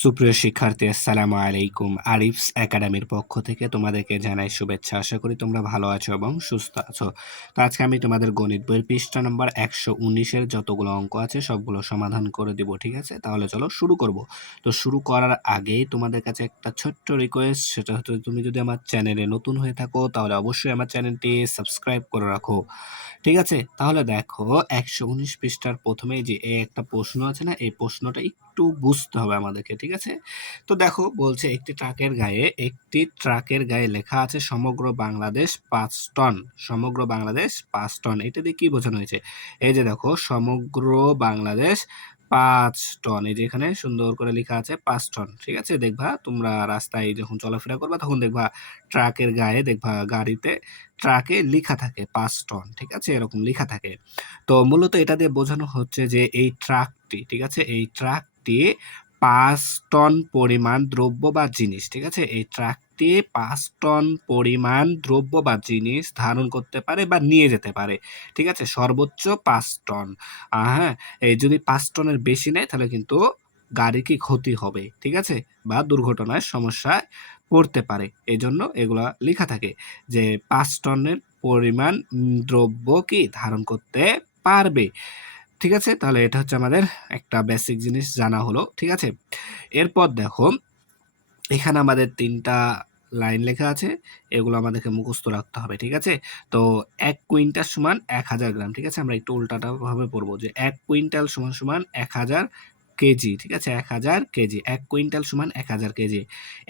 সুপ্রিয় শিক্ষার্থী, আসসালামু আলাইকুম। আরিফস একাডেমির পক্ষ থেকে তোমাদেরকে জানাই শুভেচ্ছা। আশা করি তোমরা ভালো আছো এবং সুস্থ আছো। তো আজকে আমি তোমাদের গণিত বইয়ের পৃষ্ঠা নম্বর 119-এর যতগুলো অঙ্ক আছে সবগুলো সমাধান করে দিব, ঠিক আছে? তাহলে চলো শুরু করব। তো শুরু করার আগেই তোমাদের কাছে একটা ছোট্ট রিকোয়েস্ট, সেটা হচ্ছে তুমি যদি আমার চ্যানেলে নতুন হয়ে থাকো তাহলে অবশ্যই আমার চ্যানেলটি সাবস্ক্রাইব করে রাখো, ঠিক আছে? তাহলে দেখো 119 পৃষ্ঠার প্রথমেই যে একটা প্রশ্ন আছে না, এই প্রশ্নটা একটু বুঝতে হবে আমাদেরকে, ঠিক আছে? তো দেখো বলছে একটি ট্রাকের গায়ে লেখা আছে সমগ্র বাংলাদেশ 5 টন। সমগ্র বাংলাদেশ 5 টন, এটা দিয়ে কি বোঝানো হয়েছে? এই যে দেখো সমগ্র বাংলাদেশ 5 টন, এই যে এখানে সুন্দর করে লেখা আছে 5 টন, ঠিক আছে? দেখবা তোমরা রাস্তায় যখন চলাফেরা করবা তখন দেখবা ট্রাকের গায়ে, দেখবা গাড়িতে ট্রাকে লেখা থাকে 5 টন, ঠিক আছে? এরকম লেখা থাকে। তো মূলত এটা দিয়ে বোঝানো হচ্ছে যে এই ট্রাকটি, ঠিক আছে, এই ট্রাকটি 5 টন পরিমাণ দ্রব্য বা জিনিস, ঠিক আছে, এই ট্রাকটি 5 টন পরিমাণ দ্রব্য বা জিনিস ধারণ করতে পারে বা নিয়ে যেতে পারে, ঠিক আছে? সর্বোচ্চ 5 টন। হ্যাঁ, এই যদি 5 টনের বেশি নেয় তাহলে কিন্তু গাড়ি কি ক্ষতি হবে, ঠিক আছে, বা দুর্ঘটনায় সমস্যায় পড়তে পারে। এজন্য এগুলা লেখা থাকে যে 5 টনের পরিমাণ দ্রব্য কি ধারণ করতে পারবে, ঠিক আছে? তাহলে এটা হচ্ছে আমাদের একটা বেসিক জিনিস জানা হলো, ঠিক আছে? এরপর দেখো এখানে আমাদের ৩টা লাইন লেখা আছে, এগুলো আমাদেরকে মুখস্থ রাখতে হবে, ঠিক আছে? তো ১ কুইন্টাল সমান ১,০০০ গ্রাম, ঠিক আছে? আমরা একটু উল্টাটা ভাবে পড়বো যে ১ কুইন্টাল সমান সমান ১,০০০ কেজি, ঠিক আছে? ১,০০০ কেজি। ১ কুইন্টাল সমান ১,০০০ কেজি।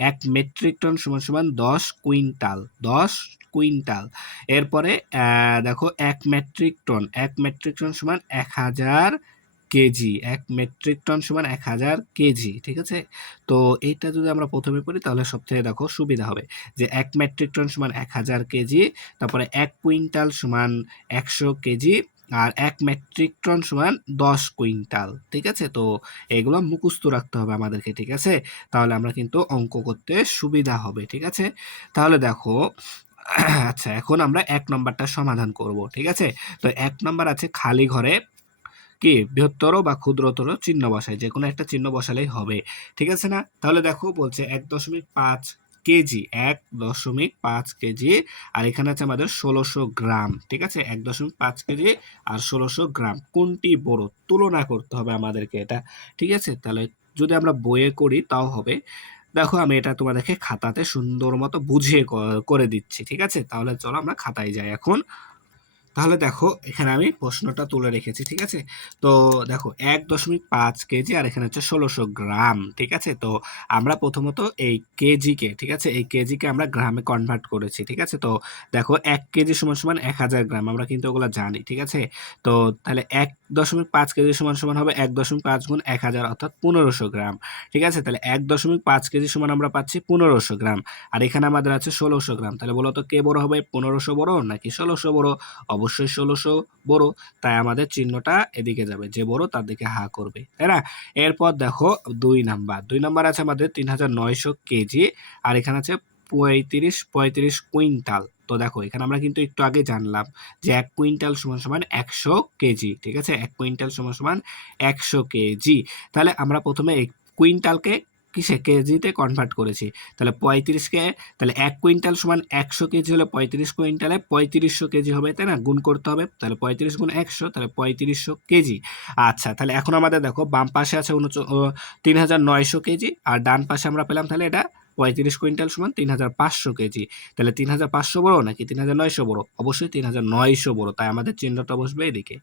১ মেট্রিক টন সমান সমান ১০ কুইন্টাল। ১০ কুইন্টাল। এরপরে দেখো ১ মেট্রিক টন। ১ মেট্রিক টন সমান ১,০০০ কেজি। ১ মেট্রিক টন সমান ১,০০০ কেজি, ঠিক আছে? তো এইটা যদি আমরা ১ম এ পড়ি তাহলে সবথেকে দেখো সুবিধা হবে যে ১ মেট্রিক টন সমান ১,০০০ কেজি, তারপরে ১ কুইন্টাল সমান ১০০ কেজি, আর ১ মেট্রিক টন সমান ১০ কুইন্টাল, ঠিক আছে? তো এগুলো মুখস্থ রাখতে হবে আমাদেরকে, ঠিক আছে? তাহলে আমরা কিন্তু অঙ্ক করতে সুবিধা হবে, ঠিক আছে? তাহলে দেখো আচ্ছা, এখন আমরা ১ নাম্বারটা সমাধান করব, ঠিক আছে? তো ১ নাম্বার আছে খালি ঘরে কি বৃহত্তর বা ক্ষুদ্রতর চিহ্ন বসাই, যেকোনো একটা চিহ্ন বসালেই হবে, ঠিক আছে না? তাহলে দেখো বলছে ১.৫ কেজি, ১.৫ কেজি, আর এখানে আছে আমাদের ১৬০০ গ্রাম, ঠিক আছে? ১.৫ কেজি আর ১৬০০ গ্রাম, কোনটি বড় তুলনা করতে হবে আমাদেরকে এটা, ঠিক আছে? তাহলে যদি আমরা বইয়ে করি তাও হবে। দেখো আমি এটা তোমাদেরকে খাতাতে সুন্দর মতো বুঝিয়ে করে দিচ্ছি, ঠিক আছে? তাহলে চলো আমরা খাতায় যাই এখন। তাহলে দেখো এখানে আমি প্রশ্নটা তুলে রেখেছি, ঠিক আছে? তো দেখো ১.৫ কেজি আর এখানে হচ্ছে ১৬০০ গ্রাম, ঠিক আছে? তো আমরা প্রথমত এই কেজিকে, ঠিক আছে, এই কেজিকে আমরা গ্রামে কনভার্ট করেছি, ঠিক আছে? তো দেখো ১ কেজি সমান সমান ১,০০০ গ্রাম, আমরা কিন্তু ওগুলো জানি, ঠিক আছে? তো তাহলে ১.৫ কেজি সমান সমান হবে ১.৫ গুণ ১,০০০ অর্থাৎ ১৫০০ গ্রাম, ঠিক আছে? তাহলে ১.৫ কেজি সমান আমরা পাচ্ছি ১৫০০ গ্রাম, আর এখানে আমাদের আছে ১৬০০ গ্রাম। তাহলে বলো তো কে বড় হবে, ১৫০০ বড় নাকি ১৬০০ বড়? অবশ্যই ১৬০০ বড়, তাই আমাদের চিহ্নটা এদিকে যাবে, যে বড় তার দিকে হা করবে, তাই না? এরপর দেখো ২ নাম্বার আছে আমাদের ৩৯০০ কেজি, আর এখানে আছে ৩৫ কুইন্টাল। তো দেখো এখানে আমরা কিন্তু একটু আগে জানলাম যে ১ কুইন্টাল সমান সমান ১০০ কেজি, ঠিক আছে? ১ কুইন্টাল সমান সমান ১০০ কেজি। তাহলে আমরা প্রথমে এই কুইন্টালকে কিসে, কেজিতে কনভার্ট করেছি। তাহলে ৩৫কে, তাহলে ১ কুইন্টাল সমান ১০০ কেজি হলে ৩৫ কুইন্টালে ৩৫০০ কেজি হবে, তাই না? গুণ করতে হবে। তাহলে ৩৫ গুণ ১০০, তাহলে ৩৫০০ কেজি। আচ্ছা, তাহলে এখন আমাদের দেখো বাম পাশে আছে ৩৯০০ কেজি, আর ডান পাশে আমরা পেলাম তাহলে এটা ৩৫ কুইন্টাল সমান ৩৫০০ কেজি। তাহলে ৩৫০০ বড় নাকি ৩৯০০ বড়? অবশ্যই ৩৯০০ বড়, তাই আমাদের চিহ্নটা বসবে এদিকে,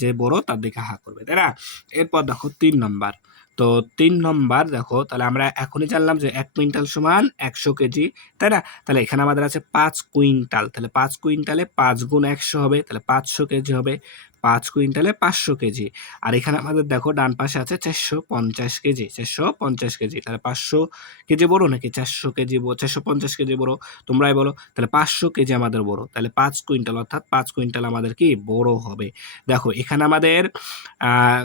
যে বড় তার দিকে হা করবে, তাই না? এরপর দেখো ৩ নম্বর। তো ৩ নম্বর দেখো, তাহলে আমরা এখনই জানলাম যে ১ কুইন্টাল সমান ১০০ কেজি, তাই না? তাহলে এখানে আমাদের আছে ৫ কুইন্টাল, তাহলে ৫ কুইন্টালে ৫ গুণ ১০০ হবে, তাহলে ৫০০ কেজি হবে। ৫ কুইন্টালে ৫০০ কেজি। আর এখানে আমাদের দেখো ডান পাশে আছে ৪৫০ কেজি, ৪৫০ কেজি। তাহলে ৫০০ কেজি বড় নাকি ৪০০ কেজি, ৪৫০ কেজি বড়? তোমরাই বলো। তাহলে ৫০০ কেজি আমাদের বড়, তাহলে ৫ কুইন্টাল অর্থাৎ ৫ কুইন্টাল আমাদের কি বড় হবে। দেখো এখানে আমাদের আহ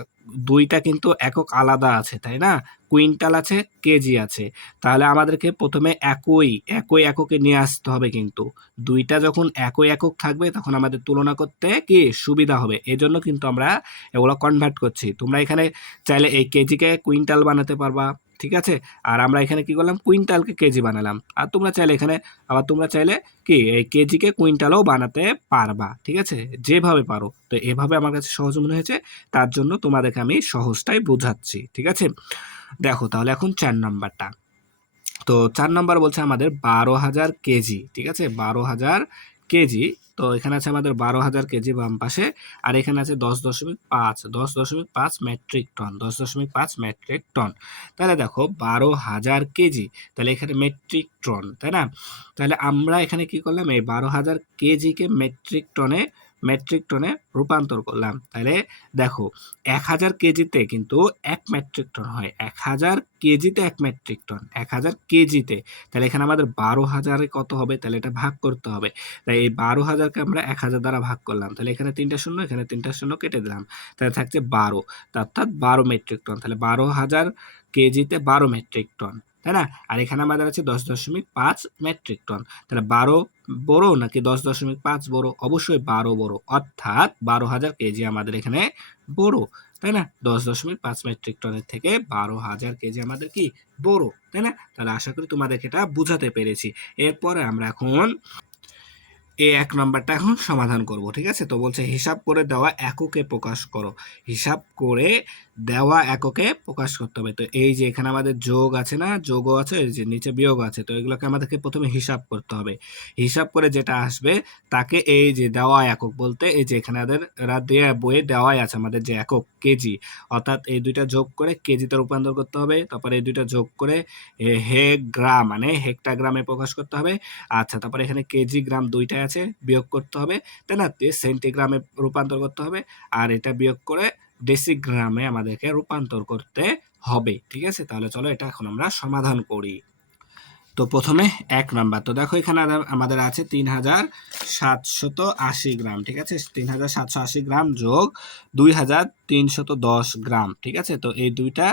২টা কিন্তু একক আলাদা আছে, তাই না? কুইন্টাল আছে, কেজি আছে। তাহলে আমাদেরকে প্রথমে একই একই এককে নিয়ে আসতে হবে কিন্তু। ২টা যখন একই একক থাকবে তখন আমাদের তুলনা করতে কি সুবিধা হবে। এজন্য কিন্তু আমরা এগুলো কনভার্ট করছি। তোমরা এখানে চাইলে এই কেজিকে কুইন্টাল বানাতে পারবা, ঠিক আছে? আর আমরা এখানে কি করলাম? কুইন্টালকে কেজি বানালাম। আর তোমরা চাইলে এখানে তোমরা চাইলে কি এই কেজিকে কুইন্টালও বানাতে পারবা। ঠিক আছে? যেভাবে পারো। তো এভাবে আমার কাছে সহজ মনে হয়েছে। তার জন্য তোমাদেরকে আমি সহজটাই বোঝাচ্ছি। ঠিক আছে? দেখো তাহলে এখন ৪ নাম্বারটা। তো ৪ নাম্বার বলছে আমাদের ১২,০০০ কেজি। ঠিক আছে? ১২,০০০ কেজি। তো এখানে আছে আমাদের ১২,০০০ কেজি বাম পাশে। আর এখানে আছে ১০.৫ মেট্রিক টন। ১০.৫ মেট্রিক টন। তাহলে দেখো ১২,০০০ কেজি। তাহলে এখানে মেট্রিক টন, তাই না? তাহলে আমরা এখানে কি করলাম? এই ১২,০০০ কেজিকে মেট্রিক টনে রূপান্তর করলাম। তাহলে দেখো ১,০০০ কেজিতে কিন্তু ১ মেট্রিক টন হয়। ১,০০০ কেজিতে ১ মেট্রিক টন। ১,০০০ কেজিতে। তাহলে এখানে আমাদের ১২,০০০ এ কত হবে? তাহলে এটা ভাগ করতে হবে। তাই এই ১২,০০০ কে আমরা ১,০০০ দ্বারা ভাগ করলাম। তাহলে এখানে ৩ টা শূন্য, এখানে ৩ টা শূন্য কেটে দিলাম। তাহলে থাকছে ১২। অর্থাৎ ১২ মেট্রিক টন। তাহলে ১২,০০০ কেজিতে ১২ মেট্রিক টন। তাই না? আর এখানে আমাদের আছে ১০.৫ মেট্রিক টন। তাহলে ১২ বড় নাকি ১০.৫ বড়? অবশ্যই ১২ বড়। অর্থাৎ ১২,০০০ কেজি আমাদের এখানে বড়। তাই না? ১০.৫ মেট্রিক টনের থেকে ১২,০০০ কেজি আমাদের কি বড়। তাই না? তাহলে আশা করি তোমাদেরকে এটা বুঝাতে পেরেছি। এরপরে আমরা এখন এই ১ নাম্বারটা এখন সমাধান করব। ঠিক আছে? তো বলছে হিসাব করে দেওয়া এককে প্রকাশ করো। হিসাব করে দেওয়া এককে প্রকাশ করতে হবে। তো এই যে এখানে আমাদের যোগ আছে না? যোগও আছে, এই যে নিচে বিয়োগ আছে। তো এগুলোকে আমাদেরকে প্রথমে হিসাব করতে হবে। হিসাব করে যেটা আসবে তাকে এই যে দেওয়া একক বলতে এই যে এখানে বইয়ে দেওয়াই আছে আমাদের যে একক কেজি। অর্থাৎ এই ২ টা যোগ করে কেজিতে রূপান্তর করতে হবে। তারপরে এই ২ টা যোগ করে গ্রাম মানে হেক্টোগ্রামে প্রকাশ করতে হবে। আচ্ছা, তারপরে এখানে কেজি গ্রাম ২ টাই আছে, বিয়োগ করতে হবে। তাই না? সেন্টিগ্রামে রূপান্তর করতে হবে। আর এটা বিয়োগ করে ডেসিগ্রামে আমাদেরকে রূপান্তর করতে হবে। ঠিক আছে? তাহলে চলো এটা এখন আমরা সমাধান করি। তো প্রথমে ১ নাম্বার। তো দেখো এখানে আমাদের আছে ৩,৭৮০ গ্রাম। ঠিক আছে? ৩,৭৮০ গ্রাম যোগ ২,৩১০ গ্রাম। ঠিক আছে? তো এই ২ টা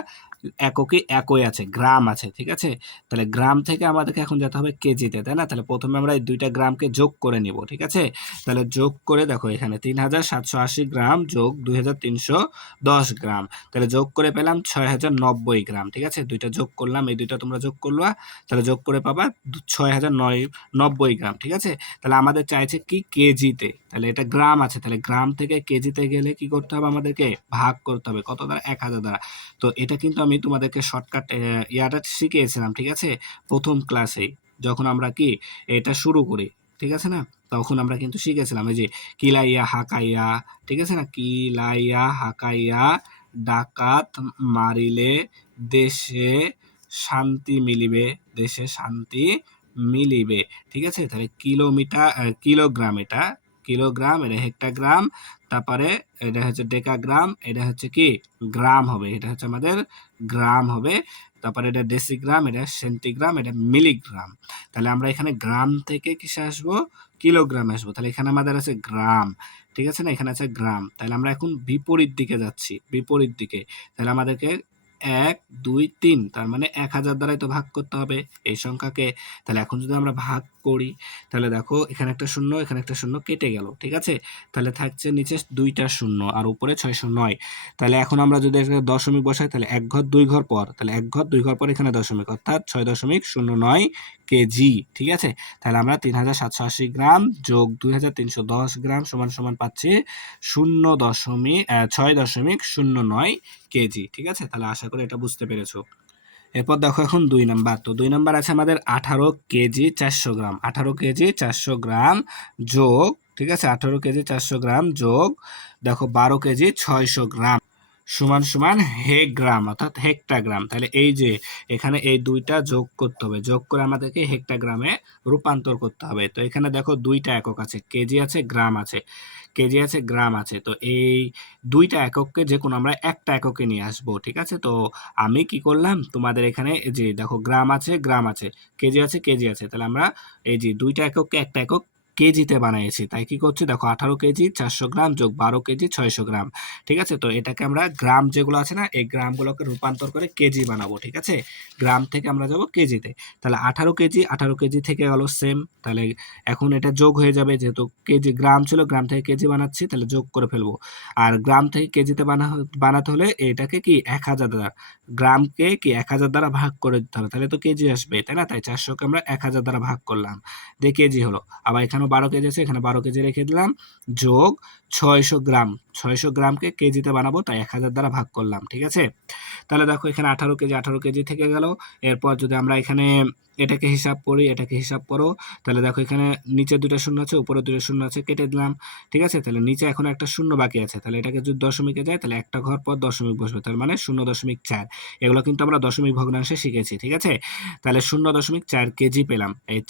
একই আছে, গ্রাম আছে। ঠিক আছে? তাহলে গ্রাম থেকে আমাদেরকে এখন যেতে হবে কেজিতে, তাই না? তাহলে প্রথমে আমরা এই ২ টা গ্রামকে যোগ করে নিব। ঠিক আছে? তাহলে যোগ করে দেখো এখানে ৩,৭৮০ গ্রাম যোগ ২,৩১০ গ্রাম। তাহলে যোগ করে পেলাম ৬,০৯০ গ্রাম। ঠিক আছে? ২ টা যোগ করলাম, এই ২ টা তোমরা যোগ করবা। তাহলে যোগ করে পাবা ৬,০৯০ গ্রাম। ঠিক আছে? তাহলে আমাদের চাইছে কি কেজিতে। তাহলে এটা গ্রাম আছে। তাহলে গ্রাম থেকে কেজিতে গেলে কি করতে হবে? আমাদেরকে ভাগ করতে হবে। কত দ্বারা? ১,০০০ দ্বারা। তো এটা কিন্তু আমি তোমাদেরকে শর্টকাট ইয়াটা শিখিয়েছিলাম। ঠিক আছে? প্রথম ক্লাসেই যখন আমরা কি এটা শুরু করি। ঠিক আছে না? তখন আমরা কিন্তু শিখেছিলাম এই যে কিলাইয়া হাকাইয়া, ঠিক আছে না? কিলাইয়া হাকাইয়া ডাকাত মারিলে দেশে শান্তি মিলিবে, দেশে শান্তি মিলিবে। ঠিক আছে? তাহলে কিলোগ্রাম, এটা কিলোগ্রাম, এটা হেক্টোগ্রাম, তারপরে এটা হচ্ছে ডেকাগ্রাম, এটা হচ্ছে কি গ্রাম হবে, এটা হচ্ছে আমাদের গ্রাম হবে। তারপরে এটা ডেসিগ্রাম, এটা সেন্টিগ্রাম, এটা মিলিগ্রাম। তাহলে আমরা এখানে গ্রাম থেকে কিসে আসবো? কিলোগ্রামে আসবো। তাহলে এখানে আমাদের আছে গ্রাম। ঠিক আছে না? এখানে আছে গ্রাম। তাহলে আমরা এখন বিপরীত দিকে যাচ্ছি, বিপরীত দিকে। তাহলে আমাদেরকে ১, ২, ৩ তার মানে ১,০০০ দ্বারাই তো ভাগ করতে হবে এই সংখ্যাকে। তাহলে এখন যদি আমরা ভাগ করি, তাহলে দেখো এখানে একটা শূন্য, এখানে একটা শূন্য কেটে গেল। ঠিক আছে? তাহলে থাকছে নিচে ২ টা শূন্য আর উপরে ৬০৯। তাহলে এখন আমরা যদি এখানে দশমিক বসাই, তাহলে ১ ঘর ২ ঘর পর, তাহলে ১ ঘর ২ ঘর পর এখানে দশমিক, অর্থাৎ ৬.০৯ কেজি। ঠিক আছে? তাহলে আমরা ৩,৭৮০ গ্রাম যোগ ২,৩১০ গ্রাম সমান পাচ্ছি ৬.০৯ কেজি। ঠিক আছে? তাহলে আশা করি এটা বুঝতে পেরেছো। এরপর দেখো এখন ২ নাম্বার। তো ২ নাম্বার আছে আমাদের ১৮ কেজি ৪০০ গ্রাম। ১৮ কেজি ৪০০ গ্রাম যোগ, ঠিক আছে? ১৮ কেজি ৪০০ গ্রাম যোগ দেখো ১২ কেজি ৬০০ গ্রাম সমান হেক্টোগ্রাম, অর্থাৎ হেক্টোগ্রাম। তাহলে এই যে এখানে এই ২ টা যোগ করতে হবে। যোগ করে আমাদেরকে হেক্টোগ্রামে রূপান্তর করতে হবে। তো এখানে দেখো ২ টা একক আছে, কেজি আছে, গ্রাম আছে। কেজি আছে, গ্রাম আছে। তো এই ২ টা একককে যেকোনো আমরা একটা এককে নিয়ে আসবো। ঠিক আছে? তো আমি কি করলাম? তোমাদের এখানে যে দেখো গ্রাম আছে, গ্রাম আছে, কেজি আছে, কেজি আছে। তাহলে আমরা এই যে ২ টা একককে একটা একক কেজিতে বানিয়েছি, তাই কি করছি দেখো 18 কেজি 400 গ্রাম যোগ 12 কেজি 600 গ্রাম। ঠিক আছে, তো এটাকে আমরা গ্রাম যেগুলো আছে না এই গ্রামগুলোকে রূপান্তর করে কেজি বানাবো। ঠিক আছে, গ্রাম থেকে আমরা যাব কেজিতে। তাহলে 18 কেজি থেকে গেল সেম। তাহলে এখন এটা যোগ হয়ে যাবে, যেহেতু কেজি গ্রাম ছিল গ্রাম থেকে কেজি বানাচ্ছি, তাহলে যোগ করে ফেলবো। আর গ্রাম থেকে কেজিতে বানাতে হলে এটাকে কি 1000 দ্বারা, গ্রামকে কি 1000 দ্বারা ভাগ করে দিতে হবে, তাহলে তো কেজি আসবে, তাই না? তাই 400কে আমরা 1000 দ্বারা ভাগ করলাম, দিয়ে কেজি হলো। আবার এখানেও 12 কেজি আছে, এখানে 12 কেজি রেখে দিলাম, যোগ 600 গ্রাম। 600 গ্রামকে কেজিতে বানাবো, তাই 1000 দ্বারা ভাগ করলাম। ঠিক আছে, তাহলে দেখো এখানে 18 কেজি থেকে গেল। এরপর যদি আমরা এখানে এটাকে হিসাব করি, এটাকে হিসাব করো, তাহলে দেখো এখানে নিচে দুটো শূন্য আছে, উপরে দুটো শূন্য আছে, কেটে দিলাম। ঠিক আছে, তাহলে নিচে এখন একটা শূন্য বাকি আছে, তাহলে এটাকে যদি দশমিকে যায় তাহলে একটা ঘর পর দশমিক বসবে, তার মানে 0.4। এগুলো কিন্তু আমরা দশমিক ভগ্নাংশে শিখেছি। ঠিক আছে, তাহলে 0.4 কেজি পেলাম, এই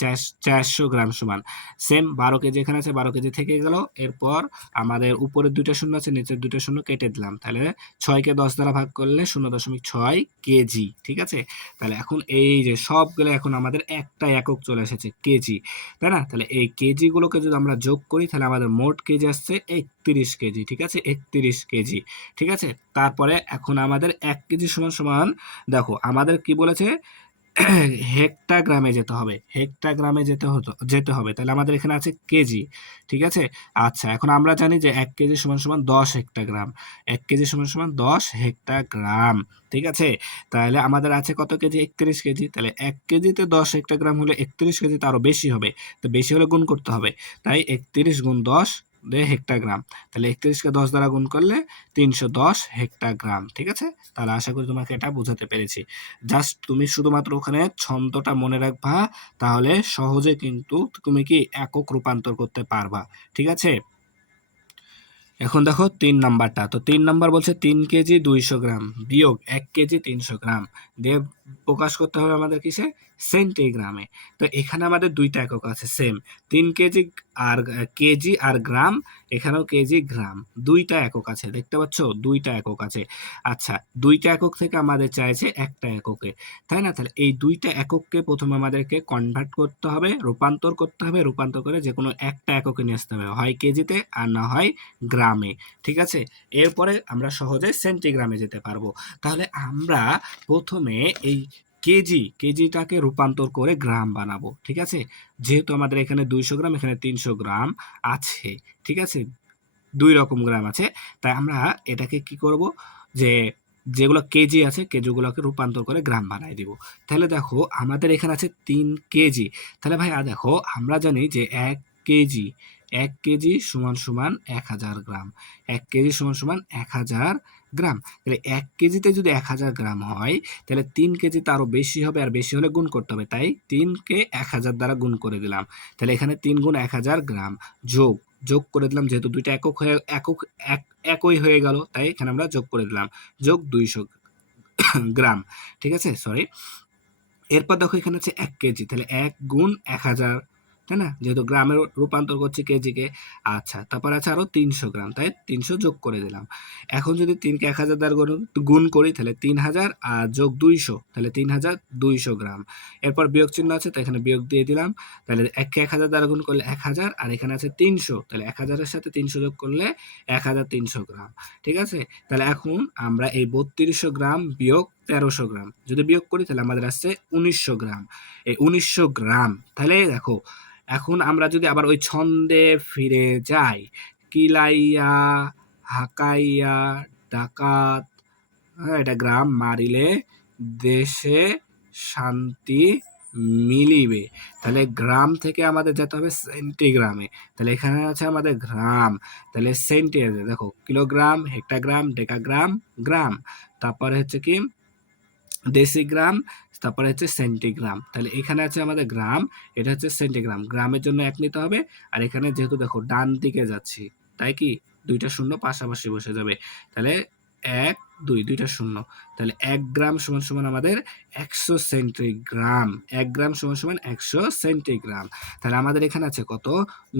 400 গ্রাম সমান সেম 12 কেজি এখানে আছে, 12 কেজি থেকে গেল। এরপর আমাদের উপরের দুইটা শূন্য আছে, নিচের দুইটা শূন্য কেটে দিলাম, তাহলে 6কে 10 দ্বারা ভাগ করলে 0.6 কেজি। ঠিক আছে, তাহলে এখন এই যে সবগুলো এখন আমাদের একটা একক চলে এসেছে কেজি, তাই না? তাহলে এই কেজি গুলোকে যদি আমরা যোগ করি তাহলে আমাদের মোট কেজি আসছে 31 কেজি। ঠিক আছে, 31 কেজি। ঠিক আছে, তারপরে এখন আমাদের 1 কেজি সমান সমান, দেখো আমাদের কি বলেছে, হেক্টাগ্রামে যেতে হবে, হেক্টাগ্রামে যেতে হবে, তাহলে আমাদের এখানে আছে কেজি। ঠিক আছে, আচ্ছা এখন আমরা জানি যে 1 কেজি সমান সমান 10 হেক্টাগ্রাম, 1 কেজি সমান সমান 10 হেক্টাগ্রাম। ঠিক আছে, তাহলে আমাদের আছে কত কেজি, 31 কেজি। তাহলে 1 কেজিতে 10 হেক্টাগ্রাম হলে 31 কেজিতে আরো বেশি হবে, তো বেশি হলে গুণ করতে হবে, তাই 31 গুণ 10 হেক্টাগ্রাম। তাহলে 31কে 10 দ্বারা গুণ করলে 310 হেক্টাগ্রাম। ঠিক আছে, তাহলে আশা করি তোমাকে এটা বোঝাতে পেরেছি। জাস্ট তুমি শুধুমাত্র ওখানে ছন্দটা মনে রাখবা, তাহলে সহজে কিন্তু তুমি কি একক রূপান্তর করতে পারবা। ঠিক আছে, এখন দেখো 3 নাম্বারটা, তো 3 নাম্বার বলছে 3 কেজি 200 গ্রাম বিয়োগ 1 কেজি 300 গ্রাম দিয়ে প্রকাশ করতে হবে আমাদের কিসে, সেন্টিগ্রামে। তো এখানে আমাদের দুইটা একক আছে সেম, 3 কেজি আর কেজি আর গ্রাম, এখানেও কেজি গ্রাম, দুইটা একক আছে, দেখতে পাচ্ছ দুইটা একক আছে। আচ্ছা, দুইটা একক থেকে আমাদের চাইছে একটা এককে, তাই না? তাহলে এই দুইটা একককে প্রথমে আমাদেরকে কনভার্ট করতে হবে, রূপান্তর করতে হবে, রূপান্তর করে যে কোনো একটা এককে নিয়ে আসতে হবে, হয় কেজিতে আর না হয় গ্রামে। ঠিক আছে, এরপরে আমরা সহজে সেন্টিগ্রামে যেতে পারবো। তাহলে আমরা প্রথমে এই কেজিটাকে রূপান্তর করে গ্রাম বানাবো। ঠিক আছে, যেহেতু আমাদের এখানে 200 গ্রাম এখানে 300 গ্রাম আছে, ঠিক আছে, দুই রকম গ্রাম আছে, তাই আমরা এটাকে কি করব, যে যেগুলো কেজি আছে কেজিগুলোকে রূপান্তর করে গ্রাম বানাই দিব। তাহলে দেখো আমাদের এখানে আছে 3 কেজি, তাহলে ভাই দেখো আমরা জানি যে কেজি 1 কেজি সমান সমান 1000 গ্রাম, 1 কেজি সমান সমান 1000 গ্রাম। তাহলে 1 কেজিতে যদি 1000 গ্রাম হয় তাহলে 3 কেজিতে আরো বেশি হবে, আর বেশি হলে গুণ করতে হবে, তাই 3কে 1000 দ্বারা গুণ করে দিলাম। তাহলে এখানে 3 গুণ 1000 গ্রাম যোগ যোগ করে দিলাম, যেহেতু দুইটা একই হয়ে গেল, তাই এখানে আমরা যোগ করে দিলাম, যোগ 200 গ্রাম। ঠিক আছে, সরি। এরপর দেখো এখানে হচ্ছে 1 কেজি, তাহলে 1 গুণ 1000, তাই না, যেহেতু গ্রামে রূপান্তর করছি কেজিকে। আচ্ছা, তারপর আছে আরো 300 গ্রাম, তাই 300 যোগ করে দিলাম। এখন যদি 3কে 1000 দ্বারা গুণ করি তাহলে 3000 আর যোগ 200, তাহলে 3200 গ্রাম। এরপর বিয়োগ চিহ্ন আছে, তো এখানে বিয়োগ দিয়ে দিলাম। তাহলে 1কে 1000 দ্বারা গুণ করলে 1000, আর এখানে আছে 300, তাহলে 1000-এর সাথে 300 যোগ করলে 1300 গ্রাম। ঠিক আছে, তাহলে এখন আমরা এই 3200 গ্রাম বিয়োগ 1300 গ্রাম যদি বিয়োগ করি তাহলে আমাদের আসছে 1900 গ্রাম। এই 1900 গ্রাম, তাহলে দেখো এখন আমরা যদি আবার ওই ছন্দে ফিরে যাই, কিলাইয়া হাকাইয়া ডাকাত, হ্যাঁ এটা গ্রাম মারিলে দেশে শান্তি মিলিবে, তাহলে গ্রাম থেকে আমাদের যেতে হবে সেন্টিগ্রামে। তাহলে এখানে আছে আমাদের গ্রাম, তাহলে সেন্টি আছে, দেখো কিলোগ্রাম হেক্টাগ্রাম ডেকাগ্রাম গ্রাম, তারপরে হচ্ছে কি ডেসিগ্রাম, তারপরে হচ্ছে সেন্টিগ্রাম। তাহলে এখানে আছে আমাদের গ্রাম, এটা হচ্ছে সেন্টিগ্রাম, গ্রামের জন্য 1 নিতে হবে। আর এখানে যেহেতু দেখো ডান দিকে যাচ্ছি, তাই কি দুইটা শূন্য পাশাপাশি বসে যাবে, তাহলে 1 2 দুইটা শূন্য, তাহলে 1 গ্রাম সমান সমান আমাদের 100 সেন্টিগ্রাম, 1 গ্রাম সমান সমান 100 সেন্টিগ্রাম। তাহলে আমাদের এখানে আছে কত,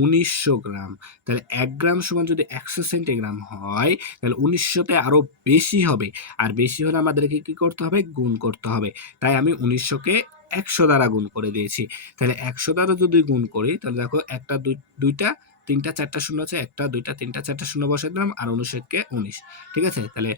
1900 গ্রাম। তাহলে 1 গ্রাম সমান যদি 100 সেন্টিগ্রাম হয় তাহলে 1900-তে আরো বেশি হবে, আর বেশি হলে আমাদেরকে কি করতে হবে, গুণ করতে হবে। তাই আমি 1900-কে 100 দ্বারা গুণ করে দিয়েছি। তাহলে 100 দ্বারা যদি গুণ করি তাহলে দেখো একটা দুইটা তিনটা চারটা শূন্য আছে, একটা দুইটা তিনটা চারটা শূন্য বসাই দিলাম আর 19 কে 19, ঠিক আছে। তাহলে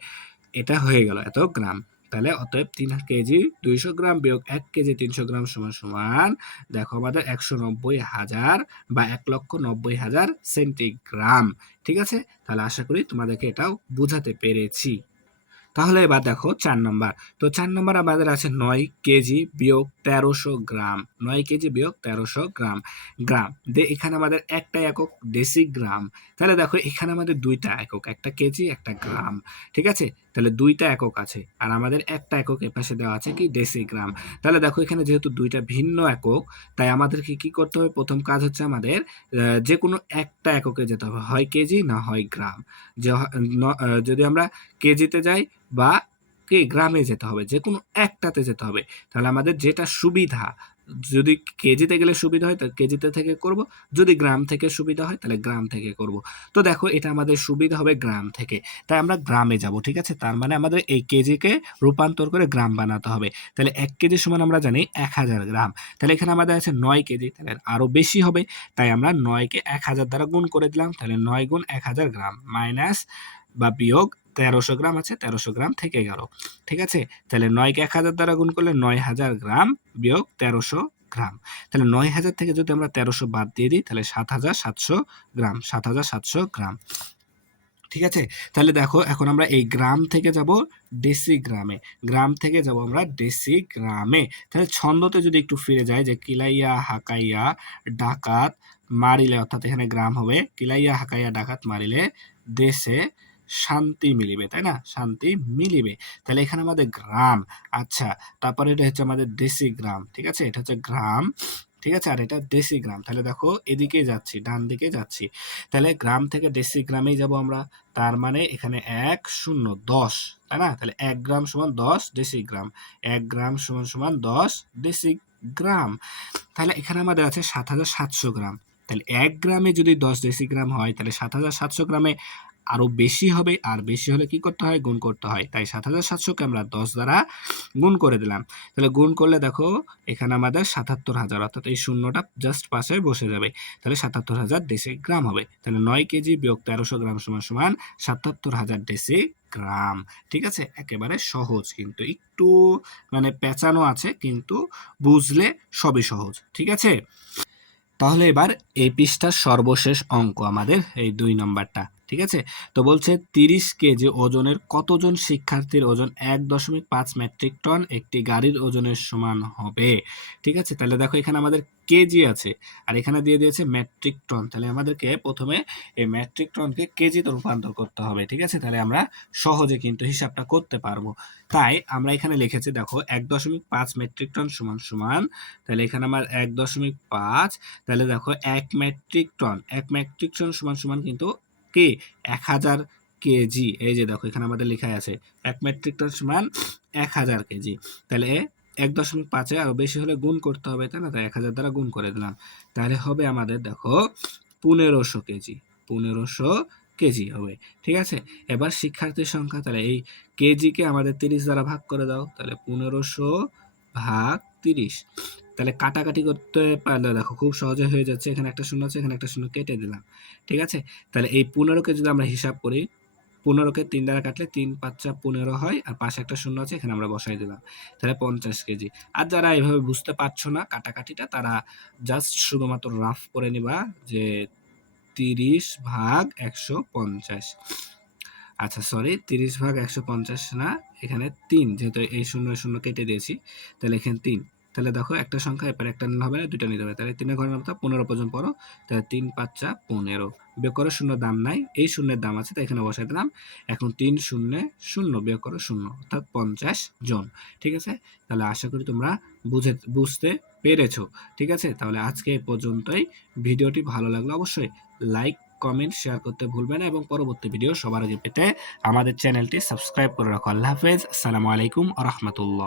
এটা হয়ে গেল এত গ্রাম। তাহলে অতএব 3 কেজি 200 গ্রাম বিয়োগ 1 কেজি 300 গ্রাম সমান সমান দেখো আমাদের 190,000 বা 1,90,000 সেন্টিগ্রাম, ঠিক আছে। তাহলে আশা করি তোমাদেরকে এটাও বুঝাতে পেরেছি। তাহলে এবার দেখো 4 নাম্বার। তো 4 নাম্বার আমাদের আছে 9 কেজি বিয়োগ 1300 গ্রাম। 9 কেজি বিয়োগ 1300 গ্রাম। গ্রাম এখানে আমাদের একটা একক ডেসিগ্রাম। তাহলে দেখো এখানে আমাদের দুইটা একক, একটা কেজি একটা গ্রাম, ঠিক আছে। তাহলে দুইটা একক আছে আর আমাদের একটা একক এপাশে দেওয়া আছে কি ডেসিগ্রাম। তাহলে দেখো এখানে যেহেতু দুইটা ভিন্ন একক, তাই আমাদেরকে কি করতে হবে, প্রথম কাজ হচ্ছে আমাদের যে কোনো একটা এককে যেতে হবে, হয় কেজি না হয় গ্রাম। যদি আমরা কেজিতে যাই বা কি গ্রামে যেতে হবে, যে কোনো একটাতে যেতে হবে। তাহলে আমাদের যেটা সুবিধা, যদি কেজিতে গেলে সুবিধা হয় তাহলে কেজিতে থেকে করব, যদি গ্রাম থেকে সুবিধা হয় তাহলে গ্রাম থেকে করব। তো দেখো এটা আমাদের সুবিধা হবে গ্রাম থেকে, তাই আমরা গ্রামে যাব, ঠিক আছে। তার মানে আমাদের এই কেজিকে রূপান্তর করে গ্রাম বানাতে হবে। তাহলে 1 কেজি সমান আমরা জানি 1000 গ্রাম। তাহলে এখানে আমাদের আছে 9 কেজি, তাহলে আরো বেশি হবে। তাই আমরা 9 কে 1000 দ্বারা গুণ করে দিলাম। তাহলে 9 গুণ 1000 গ্রাম মাইনাস বা বিয়োগ 1300 গ্রাম আছে, 1300 গ্রাম থেকে গেল, ঠিক আছে। তাহলে 9 কে 1000 দ্বারা গুণ করলে 9000 গ্রাম বিয়োগ 1300 গ্রাম। তাহলে 9000 থেকে যদি আমরা 1300 বাদ দিয়ে দিই তাহলে 7700 গ্রাম, 7700 গ্রাম, ঠিক আছে। তাহলে দেখো এখন আমরা এই গ্রাম থেকে যাব ডেসিগ্রামে, গ্রাম থেকে যাব আমরা ডেসিগ্রামে। তাহলে ছন্দতে যদি একটু ফিরে যায়, যে কিলাইয়া হাকাইয়া ডাকাত মারিলে, অর্থাৎ এখানে গ্রাম হবে, কিলাইয়া হাকাইয়া ডাকাত মারিলে দেশে শান্তি মিলিবে, তাই না, শান্তি মিলিবে। তাহলে এখানে আমাদের গ্রাম, আচ্ছা, তারপরে এটা হচ্ছে আমাদের ডেসিগ্রাম, ঠিক আছে, এটা হচ্ছে গ্রাম, ঠিক আছে, আর এটা ডেসিগ্রাম। তাহলে দেখো এদিকে যাচ্ছি, ডান দিকে যাচ্ছি, তাহলে গ্রাম থেকে ডেসিগ্রামেই যাব আমরা। তার মানে এখানে 1 0 10, তাই না। তাহলে 1 গ্রাম সমান 10 ডেসিগ্রাম, 1 গ্রাম সমান সমান 10 ডেসিগ্রাম। তাহলে এখানে আমাদের আছে 7700 গ্রাম। তাহলে 1 গ্রামে যদি 10 ডেসিগ্রাম হয় তাহলে 7700 গ্রামে আরো বেশি হবে, আর বেশি হলে কি করতে হয়, গুণ করতে হয়। তাই 7700 কে আমরা 10 দ্বারা গুণ করে দিলাম। তাহলে গুণ করলে দেখো এখানে আমাদের 77000, অর্থাৎ এই শূন্যটা জাস্ট পাশে বসে যাবে। তাহলে 77000 ডেসিগ্রাম হবে। তাহলে 9 কেজি বিয়োগ 1300 গ্রাম সমান সমান 77000 ডেসিগ্রাম, ঠিক আছে। একেবারে সহজ, কিন্তু একটু মানে পেঁচানো আছে, কিন্তু বুঝলে সবই সহজ, ঠিক আছে। তাহলে এবার এই পৃষ্ঠার সর্বশেষ অঙ্ক আমাদের এই 2 নম্বরটা, ঠিক আছে। তো বলছে 30 কেজি ওজনের কতজন শিক্ষার্থীর ওজন 1.5 মেট্রিক টন একটি গাড়ির ওজনের সমান হবে, ঠিক আছে। তাহলে দেখো এখানে আমাদের কেজি আছে আর এখানে দিয়ে দিয়েছে মেট্রিক টন। তাহলে আমাদেরকে প্রথমে এই মেট্রিক টনকে কেজিতে রূপান্তর করতে হবে, ঠিক আছে। তাহলে আমরা সহজে কিন্তু হিসাবটা করতে পারবো। তাই আমরা এখানে লিখেছি দেখো 1.5 মেট্রিক টন সমান সমান, তাহলে এখানে আমার 1.5, তাহলে দেখো 1 মেট্রিক টন, 1 মেট্রিক টন সমান সমান কিন্তু কি 1000 কেজি। এই যে দেখো এখানে আমাদের লেখা আছে 1 মেট্রিক টন সমান 1000 কেজি। তাহলে 1.5 আরো বেশি হলে গুণ করতে হবে, তাই না। তাই 1000 দ্বারা গুণ করে দিলাম। তাহলে হবে আমাদের দেখো 1500 কেজি, 1500 কেজি হবে, ঠিক আছে। এবার শিক্ষার্থীর সংখ্যা, তাহলে এই কেজিকে আমাদের 30 দ্বারা ভাগ করে দাও। তাহলে 1500 ভাগ 30, তাহলে কাটাকাটি করতে পারলে দেখো খুব সহজে হয়ে যাচ্ছে। এখানে একটা শূন্য আছে, এখানে একটা শূন্য কেটে দিলাম, ঠিক আছে। তাহলে এই 15কে যদি আমরা হিসাব করি, 15কে 3 দ্বারা কাটলে 3 5 15 হয়, আর পাশে একটা শূন্য আছে, এখানে আমরা বসাই দিলাম। তাহলে 50 কেজি। আর যারা এভাবে বুঝতে পারছো না কাটাকাটিটা, তারা জাস্ট শুধুমাত্র রাফ করে নিবা যে 30 ভাগ 150, আচ্ছা সরি 30 ভাগ 150 না, এখানে 3, যেহেতু এই শূন্য শূন্য কেটে দিয়েছি, তাহলে এখানে 3। তাহলে দেখো একটা সংখ্যা এরপর একটা নিলে হবে না, দুইটা নিতে হবে। তাহলে 3 ঘরের মতো 15 পর্যন্ত পড়ো। তাহলে 3 5 15 বিয়োগ করো, শূন্য দাম নাই, এই শূন্যের দাম আছে, তাই এখানে বসাই দিলাম। এখন 3 শূন্য শূন্য বিয়োগ করো শূন্য, অর্থাৎ 50 জন, ঠিক আছে। তাহলে আশা করি তোমরা বুঝতে পেরেছো, ঠিক আছে। তাহলে আজকে এই পর্যন্তই। ভিডিওটি ভালো লাগলে অবশ্যই লাইক কমেন্ট শেয়ার করতে ভুলবেন না, এবং পরবর্তী ভিডিও সবার আগে পেতে আমাদের চ্যানেলটি সাবস্ক্রাইব করে রাখো। আল্লাহ হাফেজ, আসসালামু আলাইকুম ওয়া রাহমাতুল্লাহ।